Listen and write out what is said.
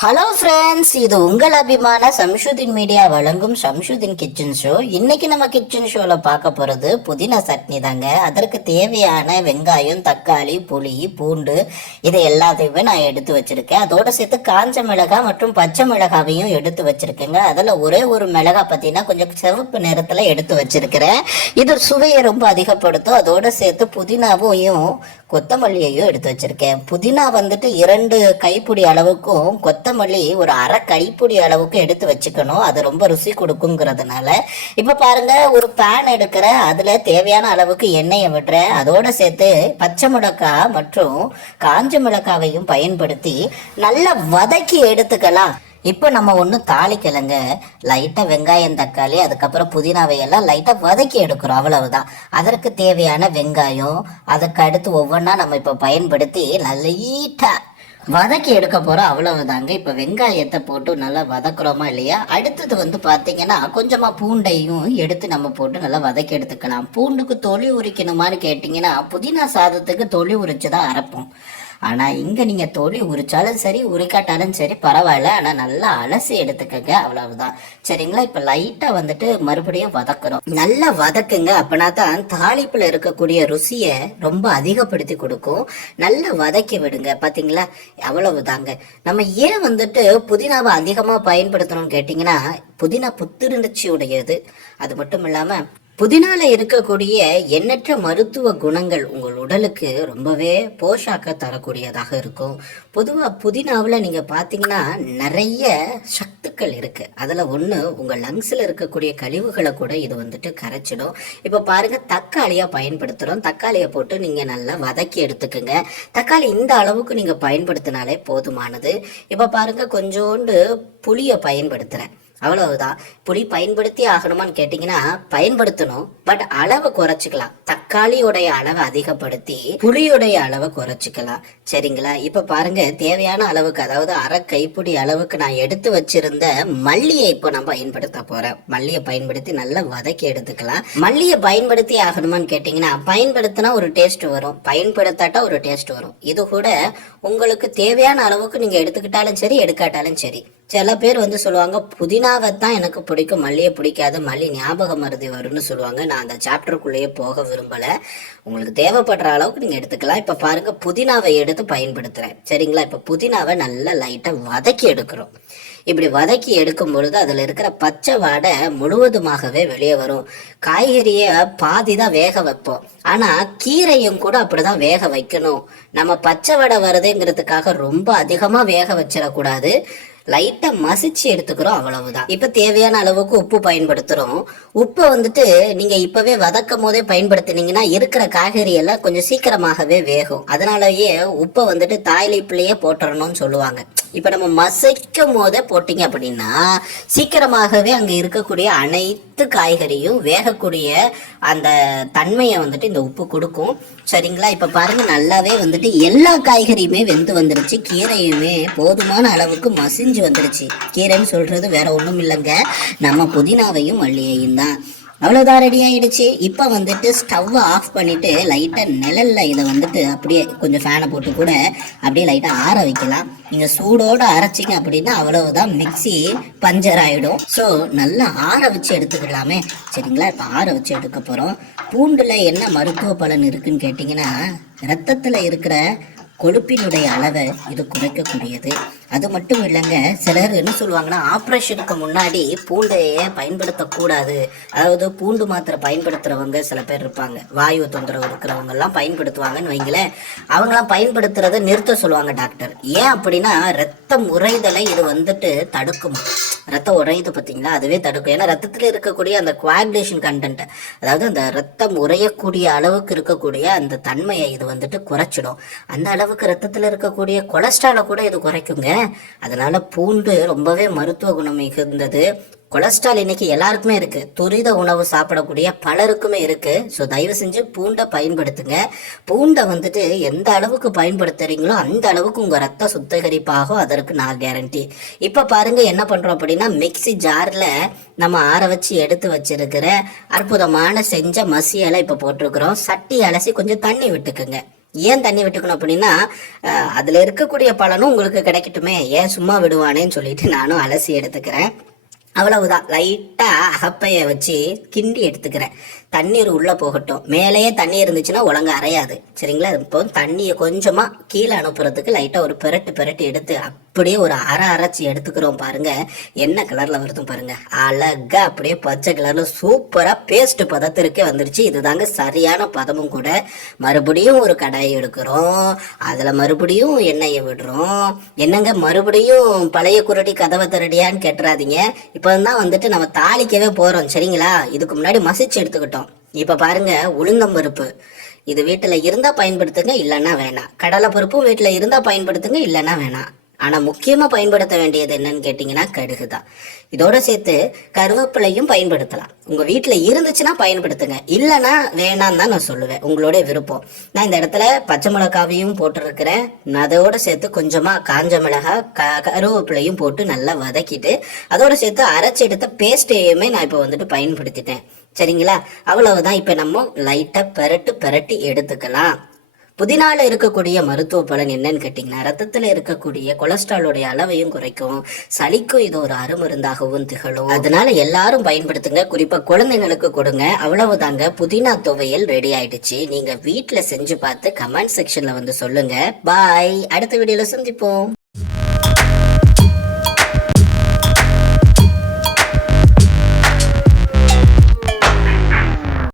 Hello, friends இது உங்கள் அபிமான. சம்ஷுதின் மீடியா வழங்கும் சம்ஷுதீன் கிச்சன் ஷோ இன்னைக்கு நம்ம கிச்சன் ஷோல பார்க்க போறது புதினா சட்னி தாங்க. அதற்கு தேவையான வெங்காயம் தக்காளி புளி பூண்டு இதை எல்லாத்தையுமே நான் எடுத்து வச்சிருக்கேன். அதோட சேர்த்து காஞ்ச மிளகாய் மற்றும் பச்சை மிளகாவையும் எடுத்து வச்சிருக்கேங்க. அதில் ஒரே ஒரு மிளகாய் பார்த்தீங்கன்னா கொஞ்சம் சிவப்பு நிறத்தில் எடுத்து வச்சிருக்கிறேன். இது சுவையை ரொம்ப அதிகப்படுத்தும். அதோட சேர்த்து புதினாவையும் கொத்தமல்லியையும் எடுத்து வச்சிருக்கேன். புதினா வந்துட்டு இரண்டு கைப்பிடி அளவுக்கும் கொத்தமல்லி ஒரு அரை கைப்பிடி அளவுக்கு எடுத்து வச்சுக்கணும். அது ரொம்ப ருசி கொடுக்குங்கிறதுனால. இப்போ பாருங்க ஒரு பேன் எடுக்கிற அதில் தேவையான அளவுக்கு எண்ணெயை விடுறேன் அதோட சேர்த்து பச்சை மிளகாய் மற்றும் காஞ்ச மிளகாவையும் பயன்படுத்தி நல்லா வதக்கி எடுத்துக்கலாம். இப்போ நம்ம ஒன்றும் தாளிக்கலைங்க. லைட்டாக வெங்காயம் தக்காளி அதுக்கப்புறம் புதினாவை எல்லாம் லைட்டாக வதக்கி எடுக்கிறோம். அவ்வளவுதான். அதற்கு தேவையான வெங்காயம் அதுக்கு அடுத்து ஒவ்வொன்றா நம்ம இப்போ பயன்படுத்தி லைட்டாக வதக்கி எடுக்க போகிறோம் அவ்வளவுதாங்க. இப்போ வெங்காயத்தை போட்டு நல்லா வதக்குறோமா இல்லையா? அடுத்தது வந்து பார்த்தீங்கன்னா கொஞ்சமாக பூண்டையும் எடுத்து நம்ம போட்டு நல்லா வதக்கி எடுத்துக்கலாம். பூண்டுக்கு தொளி உரிக்கணுமான்னு கேட்டிங்கன்னா புதினா சாதத்துக்கு தொளி உரிச்சு தான் அரைப்போம். ஆனால் இங்கே நீங்கள் தொளி உரிச்சாலும் சரி உரிக்காட்டாலும் சரி பரவாயில்ல. ஆனால் நல்லா அலசி எடுத்துக்கங்க. அவ்வளவுதான். சரிங்களா? இப்போ லைட்டாக வந்துட்டு மறுபடியும் வதக்குறோம் நல்லா வதக்குங்க. அப்படின்னா தான் தாளிப்பில் இருக்கக்கூடிய ருசியை ரொம்ப அதிகப்படுத்தி கொடுக்கும். நல்லா வதக்கி விடுங்க. பார்த்தீங்களா அவ்வளவுதாங்க. நம்ம ஏன் வந்துட்டு புதினாவை அதிகமாக பயன்படுத்தணும்னு கேட்டிங்கன்னா புதினா புத்துணர்ச்சியுடையது அது மட்டும் இல்லாமல் புதினால இருக்கக்கூடிய எண்ணற்ற மருத்துவ குணங்கள் உங்கள் உடலுக்கு ரொம்பவே போஷாக்க தரக்கூடியதாக இருக்கும். பொதுவாக புதினாவில் நீங்கள் பார்த்தீங்கன்னா நிறைய சத்துக்கள் இருக்குது அதில் ஒன்று உங்கள் லங்ஸில் இருக்கக்கூடிய கழிவுகளை கூட இது வந்துட்டு கரைச்சிடும். இப்போ பாருங்கள் தக்காளியாக பயன்படுத்துகிறோம் தக்காளியை போட்டு நீங்கள் நல்லா வதக்கி எடுத்துக்கோங்க. தக்காளி இந்த அளவுக்கு நீங்கள் பயன்படுத்தினாலே போதுமானது. இப்போ பாருங்கள் கொஞ்சோண்டு புளியை பயன்படுத்துகிறேன் அவ்வளவுதான். புளி பயன்படுத்தி ஆகணுமான்னு கேட்டிங்கன்னா பயன்படுத்தணும். பட் அளவை குறைச்சிக்கலாம். தக்காளியோடைய அளவை அதிகப்படுத்தி புளியுடைய அளவை குறைச்சிக்கலாம். சரிங்களா? இப்ப பாருங்க தேவையான அளவுக்கு அதாவது அரை கைப்பிடி அளவுக்கு நான் எடுத்து வச்சிருந்த மல்லியை இப்போ நான் பயன்படுத்த போறேன். மல்லியை பயன்படுத்தி நல்லா வதக்கி எடுத்துக்கலாம். மல்லியை பயன்படுத்தி ஆகணுமான்னு கேட்டிங்கன்னா பயன்படுத்தினா ஒரு டேஸ்ட் வரும். பயன்படுத்தாட்டா ஒரு டேஸ்ட் வரும். இது கூட உங்களுக்கு தேவையான அளவுக்கு நீங்க எடுத்துக்கிட்டாலும் சரி எடுக்காட்டாலும் சரி. சில பேர் வந்து சொல்லுவாங்க புதினாவை தான் எனக்கு பிடிக்கும் மல்லியை பிடிக்காது மல்லி ஞாபக மருதி வரும்னு சொல்லுவாங்க. நான் அந்த சாப்டருக்குள்ளேயே போக விரும்பலை. உங்களுக்கு தேவைப்படுற அளவுக்கு நீங்கள் எடுத்துக்கலாம். இப்போ பாருங்கள் புதினாவை எடுத்து பயன்படுத்துகிறேன் சரிங்களா? இப்போ புதினாவை நல்லா லைட்டாக வதக்கி எடுக்கிறோம். இப்படி வதக்கி எடுக்கும் பொழுது அதில் இருக்கிற பச்சை வாடை முழுவதுமாகவே வெளியே வரும். காய்கறியை பாதி தான் வேக வைப்போம். ஆனால் கீரையும் கூட அப்படிதான் வேக வைக்கணும். நம்ம பச்சை வடை வருதுங்கிறதுக்காக ரொம்ப அதிகமாக வேக வச்சிடக்கூடாது. லைட்டா மசிச்சு எடுத்துக்கிறோம் அவ்வளவுதான். இப்ப தேவையான அளவுக்கு உப்பு பயன்படுத்துறோம். உப்பை வந்துட்டு நீங்க இப்பவே வதக்கும் போதே பயன்படுத்தினீங்கன்னா இருக்கிற காய்கறி எல்லாம் கொஞ்சம் சீக்கிரமாகவே வேகும். அதனாலயே உப்பை வந்துட்டு தாய்லிப்புலயே போட்டுறணும்னு சொல்லுவாங்க. இப்போ நம்ம மசைக்கும் போதே போட்டிங்க அப்படின்னா சீக்கிரமாகவே அங்கே இருக்கக்கூடிய அனைத்து காய்கறியும் வேகக்கூடிய அந்த தன்மையை வந்துட்டு இந்த உப்பு கொடுக்கும். சரிங்களா? இப்போ பாருங்க நல்லாவே வந்துட்டு எல்லா காய்கறியுமே வெந்து வந்துருச்சு. கீரையுமே போதுமான அளவுக்கு மசிஞ்சு வந்துருச்சு. கீரைன்னு சொல்றது வேற ஒன்றும் இல்லைங்க. நம்ம புதினாவையும் மல்லியையும் தான். அவ்வளோதான் ரெடி ஆயிடுச்சு. இப்போ வந்துட்டு ஸ்டவ்வை ஆஃப் பண்ணிட்டு லைட்டாக நிழலில் இதை வந்துட்டு அப்படியே கொஞ்சம் ஃபேனை போட்டு கூட அப்படியே லைட்டாக ஆற வைக்கலாம். நீங்கள் சூடோடு அரைச்சிங்க அப்படின்னா அவ்வளவுதான் மிக்ஸி பஞ்சர் ஆகிடும் ஸோ நல்லா ஆற வச்சு எடுத்துக்கலாமே. சரிங்களா? இப்போ ஆற வச்சு எடுக்க போகிறோம் பூண்டில் என்ன மருத்துவ பலன் இருக்குன்னு கேட்டிங்கன்னா ரத்தத்தில் இருக்கிற கொழுப்பினுடைய அளவை இது குறைக்கக்கூடியது. அது மட்டும் இல்லைங்க சிலர் என்ன சொல்லுவாங்கன்னா ஆப்ரேஷனுக்கு முன்னாடி பூண்டையே பயன்படுத்தக்கூடாது. அதாவது பூண்டு மாத்திரை பயன்படுத்துறவங்க சில பேர் இருப்பாங்க. வாயு தொந்தரவு இருக்கிறவங்கெல்லாம் பயன்படுத்துவாங்கன்னு வைங்களேன். அவங்களாம் பயன்படுத்துகிறத நிறுத்த சொல்லுவாங்க டாக்டர். ஏன் அப்படின்னா ரத்தம் உறைதலை இது வந்துட்டு தடுக்கும். ரத்தம் உறையுது பார்த்தீங்களா? அதுவே தடுக்கும். ஏன்னா ரத்தத்தில் இருக்கக்கூடிய அந்த குவாகுலேஷன் கண்டென்ட் அதாவது அந்த ரத்தம் உறையக்கூடிய அளவுக்கு இருக்கக்கூடிய அந்த தன்மையை இது வந்துட்டு குறைச்சிடும். அந்த அளவுக்கு ரத்தத்தில் இருக்கக்கூடிய கொலஸ்ட்ராலை கூட இது குறைக்குங்க. அதனால பூண்டு ரொம்பவே மருத்துவ குணம் மிகுந்தது. கொலஸ்ட்ரால் இன்னைக்கு எல்லாருக்குமே இருக்கு. துரித உணவு சாப்பிடக்கூடிய பலருக்குமே இருக்கு. ஸோ தயவு செஞ்சு பூண்டை பயன்படுத்துங்க. பூண்டை வந்துட்டு எந்த அளவுக்கு பயன்படுத்துறீங்களோ அந்த அளவுக்கு உங்க ரத்த சுத்திகரிப்பாகும். அதற்கு நான் கேரண்டி இப்போ பாருங்க என்ன பண்றோம் அப்படின்னா மிக்ஸி ஜார்ல நம்ம ஆற வச்சு எடுத்து வச்சிருக்கிற அற்புதமான செஞ்ச மசியலை இப்போ போட்டிருக்கிறோம். சட்டி அலசி கொஞ்சம் தண்ணி விட்டுக்குங்க. ஏன் தண்ணி விட்டுக்கணும் அப்படின்னா அஹ், அதுல இருக்கக்கூடிய பலனும் உங்களுக்கு கிடைக்கட்டுமே. ஏன் சும்மா விடுவானேன்னு சொல்லிட்டு நானும் அலசி எடுத்துக்கிறேன். அவ்வளவுதான். லைட்டா அகப்பைய வச்சு கிண்டி எடுத்துக்கிறேன். தண்ணீர் உள்ள போகட்டும். மேலேயே தண்ணி இருந்துச்சுன்னா ஒழுங்கு அரையாது. சரிங்களா? இப்போ தண்ணியை கொஞ்சமா கீழே அனுப்புறதுக்கு லைட்டா ஒரு பெரட்டு பெரட்டு எடுத்து அப்படியே ஒரு அரை அரைச்சி எடுத்துக்கிறோம் பாருங்க. என்ன கலர்ல வருதும் பாருங்க. அழகா அப்படியே பச்சை கலர்ல சூப்பரா பேஸ்ட் பதத்திற்கே வந்துருச்சு. இதுதாங்க சரியான பதமும் கூட. மறுபடியும் ஒரு கடாயை எடுக்கிறோம். அதுல மறுபடியும் எண்ணெயை விடுறோம். என்னங்க? மறுபடியும் பழைய குரடி கதவை திரடியான்னு கேட்டுறாதீங்க. இப்போ தான் வந்துட்டு நம்ம தாளிக்கவே போறோம். சரிங்களா? இதுக்கு முன்னாடி மசிச்சு எடுத்துக்கிட்டோம். இப்போ பாருங்க உளுந்தம் பருப்பு. இது வீட்டில் இருந்தா பயன்படுத்துங்க இல்லைன்னா வேணாம் கடலை பருப்பும் வீட்டில் இருந்தா பயன்படுத்துங்க இல்லைன்னா வேணாம் ஆனா முக்கியமா பயன்படுத்த வேண்டியது என்னன்னு கேட்டிங்கன்னா கடுகு தான் இதோட சேர்த்து கருவேப்பிலையும் பயன்படுத்தலாம். உங்க வீட்டுல இருந்துச்சுன்னா பயன்படுத்துங்க. இல்லைன்னா வேணாம் தான் நான் சொல்லுவேன். உங்களுடைய விருப்பம். நான் இந்த இடத்துல பச்சை மிளகாவையும் போட்டிருக்கிறேன். நான் அதோட சேர்த்து கொஞ்சமா காஞ்ச மிளகா க கருவேப்பிலையும் போட்டு நல்லா வதக்கிட்டு அதோட சேர்த்து அரைச்சி எடுத்த பேஸ்டையுமே நான் இப்போ வந்துட்டு பயன்படுத்திட்டேன். சரிங்களா? அவ்வளவுதான் இப்போ நம்ம லைட்டா பெரட்டு பெரட்டி எடுத்துக்கலாம். புதினால இருக்கக்கூடிய மருத்துவ பலன் என்னன்னு கேட்டிங்கன்னா ரத்தத்துல இருக்கக்கூடிய கொலஸ்ட்ராலோடைய அளவையும் குறைக்கும். சளிக்கும் இது ஒரு அருமருந்தாகவும் திகழும். அதனால எல்லாரும் பயன்படுத்துங்க. குறிப்பா குழந்தைங்களுக்கு கொடுங்க. அவ்வளவுதாங்க. புதினா துவையல் ரெடி ஆயிடுச்சு. நீங்க வீட்டில் செஞ்சு பார்த்து கமெண்ட் செக்ஷன்ல வந்து சொல்லுங்க. பாய் அடுத்த வீடியோல சந்திப்போம்.